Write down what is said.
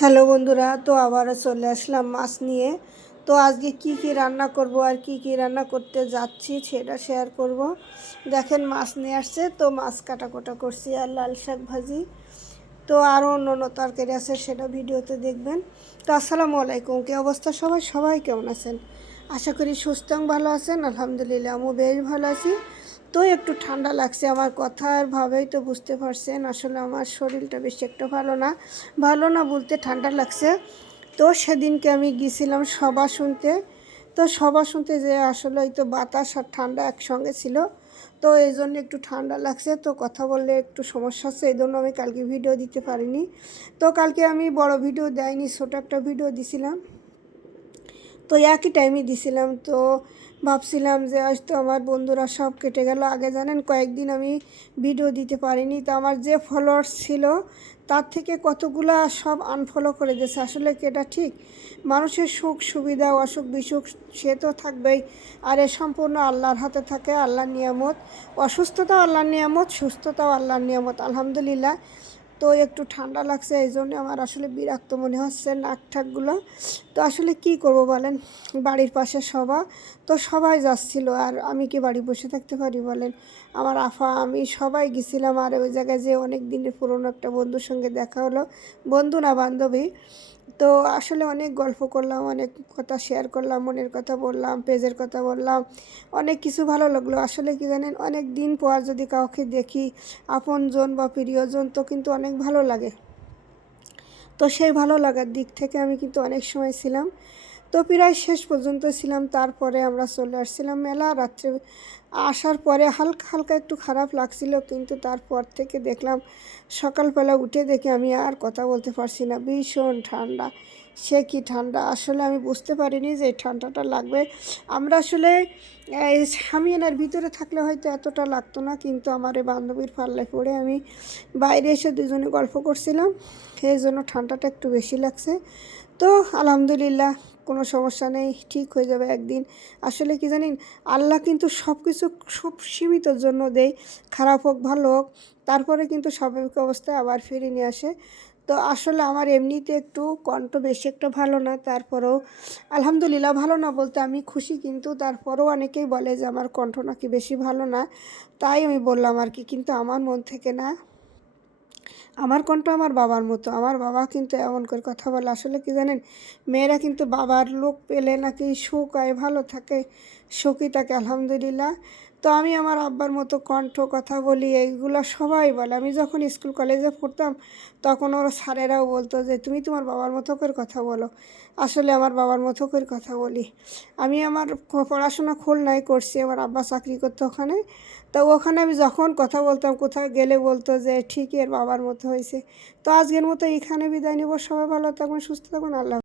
Hello বন্ধুরা, তো আবারও চলে আসলাম মাছ নিয়ে। তো আজকে কি কি রান্না করব আর কি কি রান্না করতে যাচ্ছি সেটা শেয়ার করব। দেখেন মাছ নিয়ে আসছে, তো মাছ কাটা কোটা করছি আর লাল শাক ভাজি। তো আরও অন্য অন্য তরকারি আছে সেটা ভিডিওতে দেখবেন। তো আসসালামু আলাইকুম, কী অবস্থা সবাই? সবাই কেমন আছেন? আশা করি সুস্থ ভালো আছেন, আলহামদুলিল্লাহ আমিও বেশ ভালো আছি। তো একটু ঠান্ডা লাগছে আমার কথার ভাবেই তো বুঝতে পারছেন, আসলে আমার শরীরটা বেশি একটা ভালো না। ভালো না বলতে ঠান্ডা লাগছে। তো সেদিনকে আমি গিয়েছিলাম সভা শুনতে। তো সভা শুনতে যে আসলে ওই তো বাতাস আর ঠান্ডা একসঙ্গে ছিল। তো এই জন্য একটু ঠান্ডা লাগছে। তো কথা বললে একটু সমস্যা হচ্ছে এই জন্য আমি কালকে ভিডিও দিতে পারিনি। তো কালকে আমি বড় ভিডিও দেয়নি, ছোটো একটা ভিডিও দিছিলাম। তো একই টাইমে দিছিলাম। তো ভাবছিলাম যে আজ তো আমার বন্ধুরা সব কেটে গেল। আগে জানেন, কয়েকদিন আমি ভিডিও দিতে পারিনি। তো আমার যে ফলোয়ার্স ছিল, তার থেকে কতগুলা সব আনফলো করে দিয়েছে। আসলে কি এটা ঠিক? মানুষের সুখ, সুবিধা, অসুখ, বিসুখ, সে তো থাকবেই। আর এ সম্পূর্ণ আল্লাহর হাতে থাকে, আল্লাহর নিয়ামত। অসুস্থতাও আল্লাহর নিয়ামত, সুস্থতাও আল্লাহর নিয়ামত। আলহামদুলিল্লাহ। তো একটু ঠান্ডা লাগছে, এই জন্য আমার আসলে বিরক্ত মনে হচ্ছে নাক ঠাকগুলো। তো আসলে কি করব বলেন? বাড়ির পাশে সবা তো সবাই যাচ্ছিল, আর আমি কি বাড়ি বসে থাকতে পারি বলেন? আমার আফা, আমি সবাই গেছিলাম, আর ওই জায়গায় যে অনেক দিনের পুরনো একটা বন্ধুর সঙ্গে দেখা হলো। বন্ধু না বান্ধবী। তো আসলে অনেক গল্প করলাম, অনেক কথা শেয়ার করলাম, মনের কথা বললাম, পেজের কথা বললাম, অনেক কিছু ভালো লাগল। আসলে কি জানেন, অনেক দিন পর যদি কাউকে দেখি, আপনজন বা প্রিয়জন, তো কিন্তু অনেক ভালো লাগে। তো সেই ভালো লাগার দিক থেকে আমি কিন্তু অনেক সময় ছিলাম। তো প্রায় শেষ পর্যন্ত ছিলাম। তারপরে আমরা চলে আসছিলাম মেলা। রাত্রে আসার পরে হালকা হালকা একটু খারাপ লাগছিল, কিন্তু তারপর থেকে দেখলাম সকালবেলা উঠে দেখে আমি আর কথা বলতে পারছি না। ভীষণ ঠান্ডা। সে কি ঠান্ডা? আসলে আমি বুঝতে পারিনি যে ঠান্ডাটা লাগবে। আমরা আসলে সামিয়ানার ভিতরে থাকলে হয়তো এতটা লাগতো না, কিন্তু আমার এই বান্ধবীর পাল্লায় পড়ে আমি বাইরে এসে দুজনে গল্প করছিলাম। সেই জন্য ঠান্ডাটা একটু বেশি লাগছে। তো আলহামদুলিল্লাহ কোনো সমস্যা নেই, ঠিক হয়ে যাবে একদিন। আসলে কি জানেন, আল্লাহ কিন্তু সব কিছু সব সীমিতর জন্য দেয়, খারাপ হোক, ভালো হোক, তারপরে কিন্তু স্বাভাবিক অবস্থায় আবার ফিরে নিয়ে আসে। তো আসলে আমার এমনিতে একটু কণ্ঠ বেশি একটা ভালো না, তারপরেও আলহামদুলিল্লাহ ভালো না বলতে আমি খুশি, কিন্তু তারপরেও অনেকেই বলে যে আমার কণ্ঠ নাকি বেশি ভালো না। তাই আমি বললাম আর কি, কিন্তু আমার মন থেকে না আমার কণ্ঠ আমার বাবার মতো। আমার বাবা কিন্তু এমন করে কথা বলে। আসলে কি জানেন? মেয়েরা কিন্তু বাবার লোক পেলে নাকি সুখ হয়, ভালো থাকে। সুখী আলহামদুলিল্লাহ। তো আমি আমার আব্বার মতো কণ্ঠ, কথা বলি, এইগুলো সবাই বলে। আমি যখন স্কুল, কলেজে পড়তাম, তখন ওর স্যারেরাও বলতো যে, তুমি তোমার বাবার মতো করে কথা বলো। আসলে আমার বাবার মতো করে কথা বলি। আমি আমার পড়াশোনা খুলনায় করছি, আমার আব্বা চাকরি করতো ওখানে। তো ওখানে আমি যখন কথা বলতাম, কোথাও গেলে বলতো যে, ঠিকই, এর বাবার মতো হয়েছে। তো আজকের মতো এখানে বিদায় নেব। সবাই ভালো থাকবেন সুস্থ থাকবেন আল্লাহ